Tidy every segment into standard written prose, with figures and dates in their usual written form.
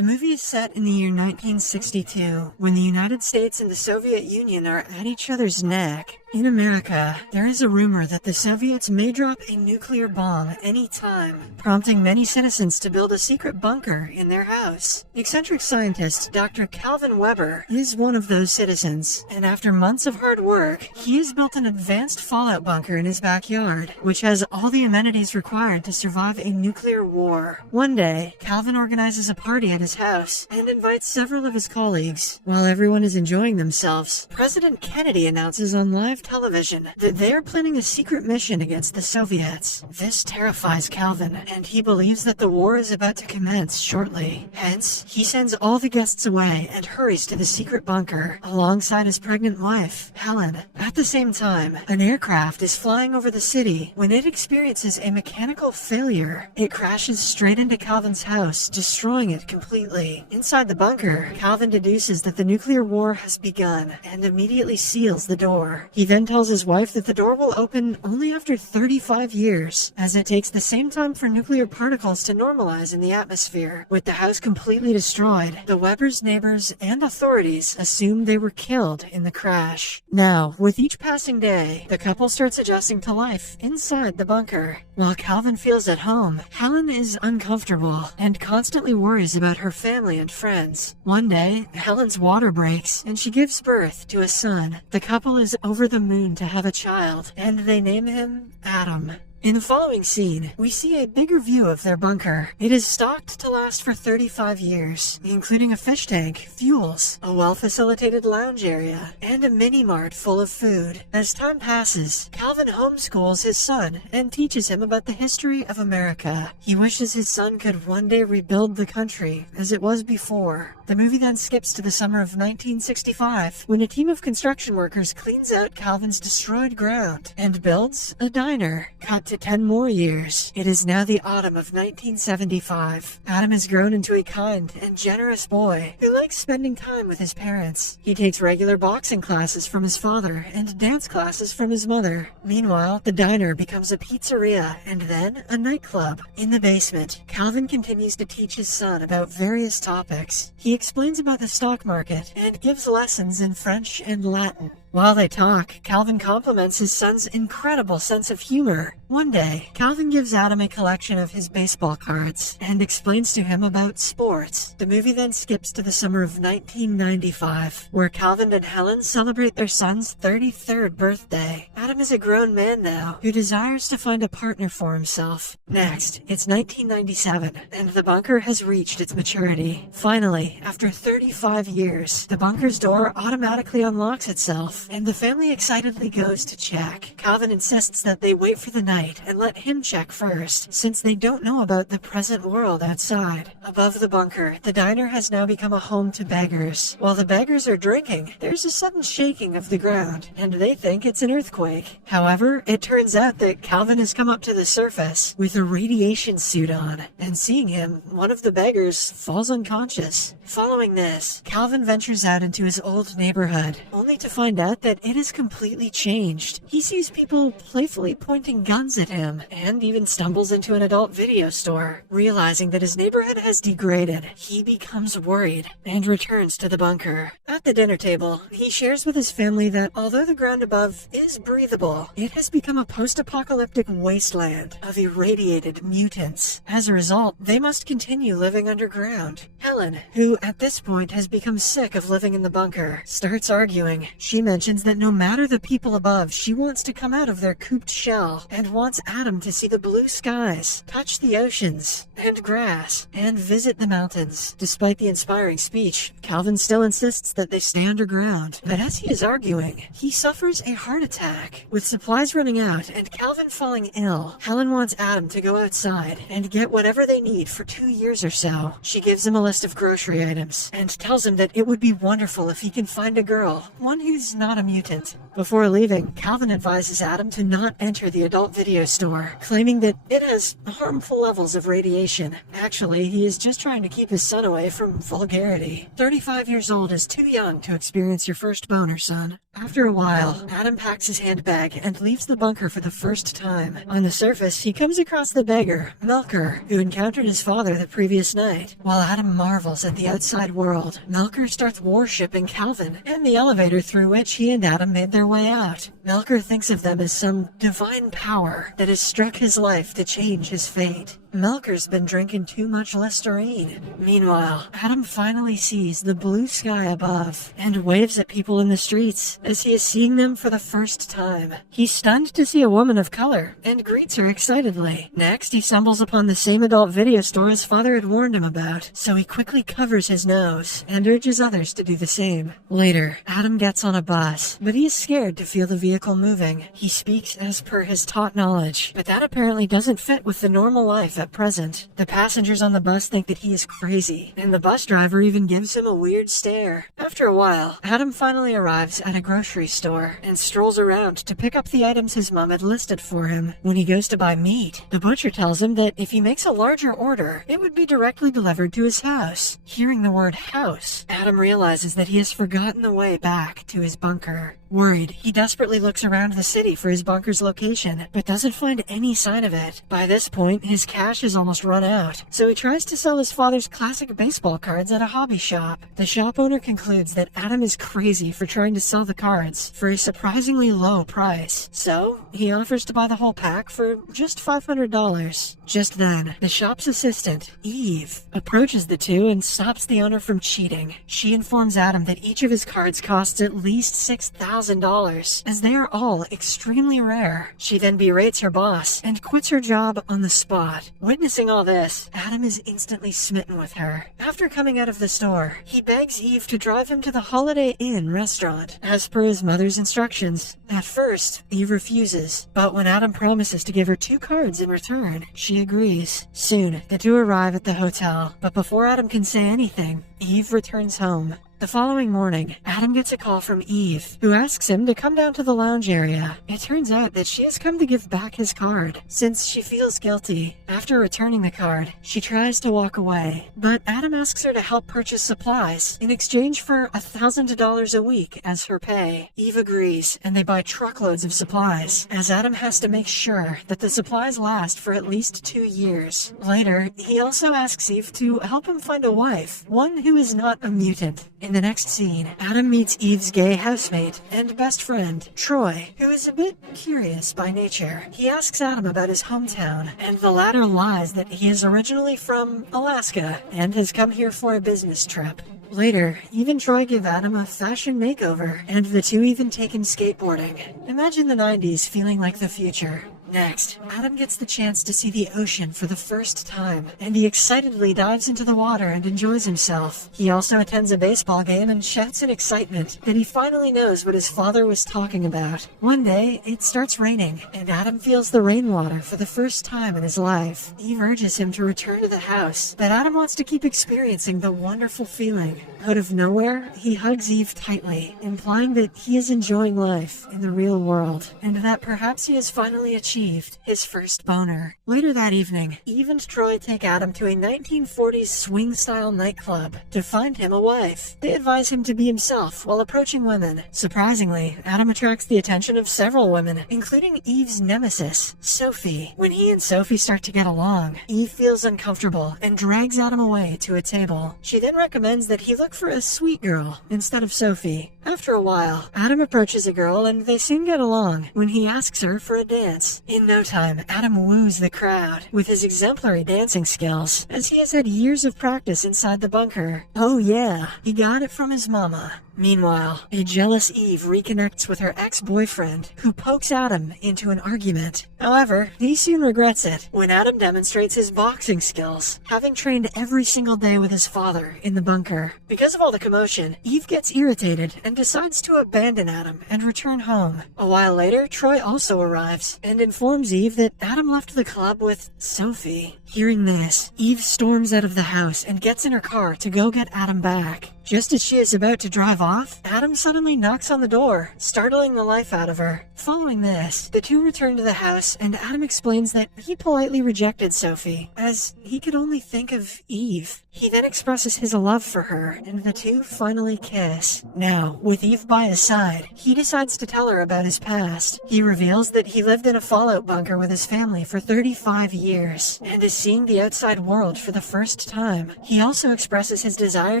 The movie is set in the year 1962, when the United States and the Soviet Union are at each other's neck. In America, there is a rumor that the Soviets may drop a nuclear bomb any time, prompting many citizens to build a secret bunker in their house. Eccentric scientist Dr. Calvin Weber is one of those citizens, and after months of hard work, he has built an advanced fallout bunker in his backyard, which has all the amenities required to survive a nuclear war. One day, Calvin organizes a party at his house and invites several of his colleagues. While everyone is enjoying themselves, President Kennedy announces on live television that they are planning a secret mission against the Soviets. This terrifies Calvin, and he believes that the war is about to commence shortly. Hence, he sends all the guests away and hurries to the secret bunker alongside his pregnant wife, Helen. At the same time, an aircraft is flying over the city when it experiences a mechanical failure. It crashes straight into Calvin's house, destroying it completely. Inside the bunker, Calvin deduces that the nuclear war has begun and immediately seals the door. He then tells his wife that the door will open only after 35 years, as it takes the same time for nuclear particles to normalize in the atmosphere. With the house completely destroyed, the Webers' neighbors and authorities assumed they were killed in the crash. Now, with each passing day, the couple starts adjusting to life inside the bunker. While Calvin feels at home, Helen is uncomfortable and constantly worries about her family and friends. One day, Helen's water breaks and she gives birth to a son. The couple is over the moon to have a child, and they name him Adam. In the following scene, we see a bigger view of their bunker. It is stocked to last for 35 years, including a fish tank, fuels, a well-facilitated lounge area, and a mini-mart full of food. As time passes, Calvin homeschools his son and teaches him about the history of America. He wishes his son could one day rebuild the country as it was before. The movie then skips to the summer of 1965, when a team of construction workers cleans out Calvin's destroyed ground and builds a diner. Cut to 10 more years. It is now the autumn of 1975. Adam has grown into a kind and generous boy who likes spending time with his parents. He takes regular boxing classes from his father and dance classes from his mother. Meanwhile, the diner becomes a pizzeria and then a nightclub. In the basement, Calvin continues to teach his son about various topics. He explains about the stock market and gives lessons in French and Latin. While they talk, Calvin compliments his son's incredible sense of humor. One day, Calvin gives Adam a collection of his baseball cards and explains to him about sports. The movie then skips to the summer of 1995, where Calvin and Helen celebrate their son's 33rd birthday. Adam is a grown man now, who desires to find a partner for himself. Next, it's 1997, and the bunker has reached its maturity. Finally, after 35 years, the bunker's door automatically unlocks itself, and the family excitedly goes to check. Calvin insists that they wait for the night and let him check first, since they don't know about the present world outside. Above the bunker, the diner has now become a home to beggars. While the beggars are drinking, there's a sudden shaking of the ground, and they think it's an earthquake. However, it turns out that Calvin has come up to the surface with a radiation suit on, and seeing him, one of the beggars falls unconscious. Following this, Calvin ventures out into his old neighborhood, only to find out that it has completely changed. He sees people playfully pointing guns at him, and even stumbles into an adult video store. Realizing that his neighborhood has degraded, he becomes worried and returns to the bunker. At the dinner table, he shares with his family that although the ground above is breathable, it has become a post-apocalyptic wasteland of irradiated mutants. As a result, they must continue living underground. Helen, who at this point has become sick of living in the bunker, starts arguing. She mentions that no matter the people above, she wants to come out of their cooped shell and wants Adam to see the blue skies, touch the oceans and grass, and visit the mountains. Despite the inspiring speech, Calvin still insists that they stay underground. But as he is arguing, he suffers a heart attack. With supplies running out and Calvin falling ill, Helen wants Adam to go outside and get whatever they need for 2 years or so. She gives him a list of grocery items and tells him that it would be wonderful if he can find a girl, one who's not not a mutant. Before leaving, Calvin advises Adam to not enter the adult video store, claiming that it has harmful levels of radiation. Actually, he is just trying to keep his son away from vulgarity. 35 years old is too young to experience your first boner, son. After a while, Adam packs his handbag and leaves the bunker for the first time. On the surface, he comes across the beggar, Melker, who encountered his father the previous night. While Adam marvels at the outside world, Melker starts worshipping Calvin and the elevator through which he and Adam made their way out. Melker thinks of them as some divine power that has struck his life to change his fate. Melker's been drinking too much Listerine. Meanwhile, Adam finally sees the blue sky above and waves at people in the streets as he is seeing them for the first time. He's stunned to see a woman of color and greets her excitedly. Next, he stumbles upon the same adult video store his father had warned him about, so he quickly covers his nose and urges others to do the same. Later, Adam gets on a bus, but he is scared to feel the vehicle moving. He speaks as per his taught knowledge, but that apparently doesn't fit with the normal life at present. The passengers on the bus think that he is crazy, and the bus driver even gives him a weird stare. After a while, Adam finally arrives at a grocery store and strolls around to pick up the items his mom had listed for him. When he goes to buy meat, the butcher tells him that if he makes a larger order, it would be directly delivered to his house. Hearing the word house, Adam realizes that he has forgotten the way back to his bunker. Worried, he desperately looks around the city for his bunker's location, but doesn't find any sign of it. By this point, his cash is almost run out, so he tries to sell his father's classic baseball cards at a hobby shop. The shop owner concludes that Adam is crazy for trying to sell the cards for a surprisingly low price, so he offers to buy the whole pack for just $500. Just then, the shop's assistant, Eve, approaches the two and stops the owner from cheating. She informs Adam that each of his cards costs at least $6,000, as they are all extremely rare. She then berates her boss and quits her job on the spot. Witnessing all this, Adam is instantly smitten with her. After coming out of the store, he begs Eve to drive him to the Holiday Inn restaurant, as per his mother's instructions. At first, Eve refuses, but when Adam promises to give her 2 cards in return, she agrees. Soon, the two arrive at the hotel, but before Adam can say anything, Eve returns home. The following morning, Adam gets a call from Eve, who asks him to come down to the lounge area. It turns out that she has come to give back his card, since she feels guilty. After returning the card, she tries to walk away, but Adam asks her to help purchase supplies in exchange for $1,000 a week as her pay. Eve agrees, and they buy truckloads of supplies, as Adam has to make sure that the supplies last for at least 2 years. Later, he also asks Eve to help him find a wife, one who is not a mutant. In the next scene, Adam meets Eve's gay housemate and best friend, Troy, who is a bit curious by nature. He asks Adam about his hometown, and the latter lies that he is originally from Alaska and has come here for a business trip. Later, Eve and Troy give Adam a fashion makeover, and the two even take him skateboarding. Imagine the 90s feeling like the future. Next, Adam gets the chance to see the ocean for the first time, and he excitedly dives into the water and enjoys himself. He also attends a baseball game and shouts in excitement that he finally knows what his father was talking about. One day, it starts raining, and Adam feels the rainwater for the first time in his life. Eve urges him to return to the house, but Adam wants to keep experiencing the wonderful feeling. Out of nowhere, he hugs Eve tightly, implying that he is enjoying life in the real world, and that perhaps he has finally achieved his first boner. Later that evening, Eve and Troy take Adam to a 1940s swing-style nightclub to find him a wife. They advise him to be himself while approaching women. Surprisingly, Adam attracts the attention of several women, including Eve's nemesis, Sophie. When he and Sophie start to get along, Eve feels uncomfortable and drags Adam away to a table. She then recommends that he look for a sweet girl instead of Sophie. After a while, Adam approaches a girl and they soon get along when he asks her for a dance. In no time, Adam woos the crowd with his exemplary dancing skills, as he has had years of practice inside the bunker. Oh yeah, he got it from his mama. Meanwhile, a jealous Eve reconnects with her ex-boyfriend, who pokes Adam into an argument. However, he soon regrets it when Adam demonstrates his boxing skills, having trained every single day with his father in the bunker. Because of all the commotion, Eve gets irritated and decides to abandon Adam and return home. A while later, Troy also arrives and informs Eve that Adam left the club with Sophie. Hearing this, Eve storms out of the house and gets in her car to go get Adam back. Just as she is about to drive off, Adam suddenly knocks on the door, startling the life out of her. Following this, the two return to the house, and Adam explains that he politely rejected Sophie, as he could only think of Eve. He then expresses his love for her, and the two finally kiss. Now, with Eve by his side, he decides to tell her about his past. He reveals that he lived in a fallout bunker with his family for 35 years, and is seeing the outside world for the first time. He also expresses his desire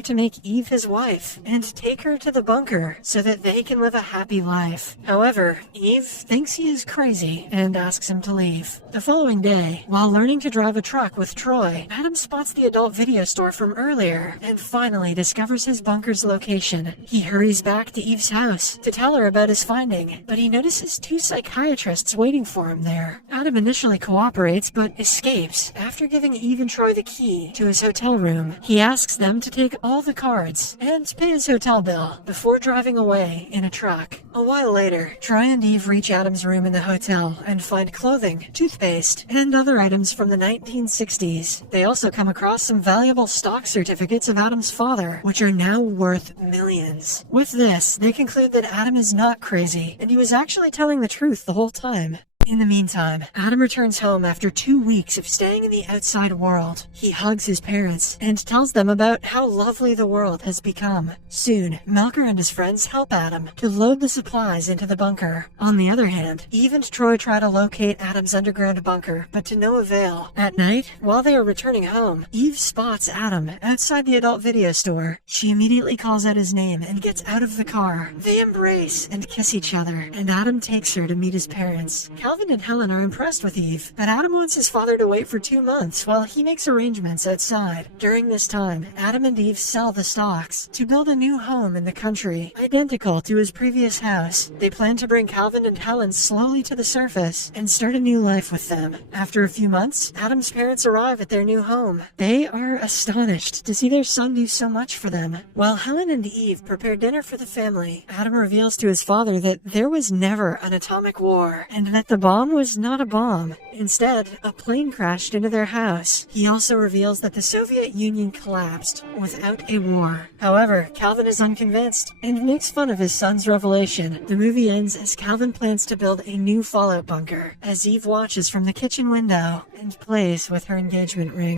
to make Eve his wife, and take her to the bunker so that they can live a happy life. However, Eve thinks he is crazy, and asks him to leave. The following day, while learning to drive a truck with Troy, Adam spots the adult video store from earlier, and finally discovers his bunker's location. He hurries back to Eve's house to tell her about his finding, but he notices two psychiatrists waiting for him there. Adam initially cooperates, but escapes after giving Eve and Troy the key to his hotel room. He asks them to take all the cards and pay his hotel bill before driving away in a truck. A while later, Troy and Eve reach Adam's room in the hotel and find clothing, toothpaste, and other items from the 1960s. They also come across some valuable stock certificates of Adam's father, which are now worth millions. With this, they conclude that Adam is not crazy, and he was actually telling the truth the whole time. In the meantime, Adam returns home after 2 weeks of staying in the outside world. He hugs his parents and tells them about how lovely the world has become. Soon, Melker and his friends help Adam to load the supplies into the bunker. On the other hand, Eve and Troy try to locate Adam's underground bunker, but to no avail. At night, while they are returning home, Eve spots Adam outside the adult video store. She immediately calls out his name and gets out of the car. They embrace and kiss each other, and Adam takes her to meet his parents. Calvin and Helen are impressed with Eve, but Adam wants his father to wait for 2 months while he makes arrangements outside. During this time, Adam and Eve sell the stocks to build a new home in the country, identical to his previous house. They plan to bring Calvin and Helen slowly to the surface and start a new life with them. After a few months, Adam's parents arrive at their new home. They are astonished to see their son do so much for them. While Helen and Eve prepare dinner for the family, Adam reveals to his father that there was never an atomic war, and that the bomb was not a bomb. Instead, a plane crashed into their house. He also reveals that the Soviet Union collapsed without a war. However, Calvin is unconvinced and makes fun of his son's revelation. The movie ends as Calvin plans to build a new fallout bunker, as Eve watches from the kitchen window and plays with her engagement ring.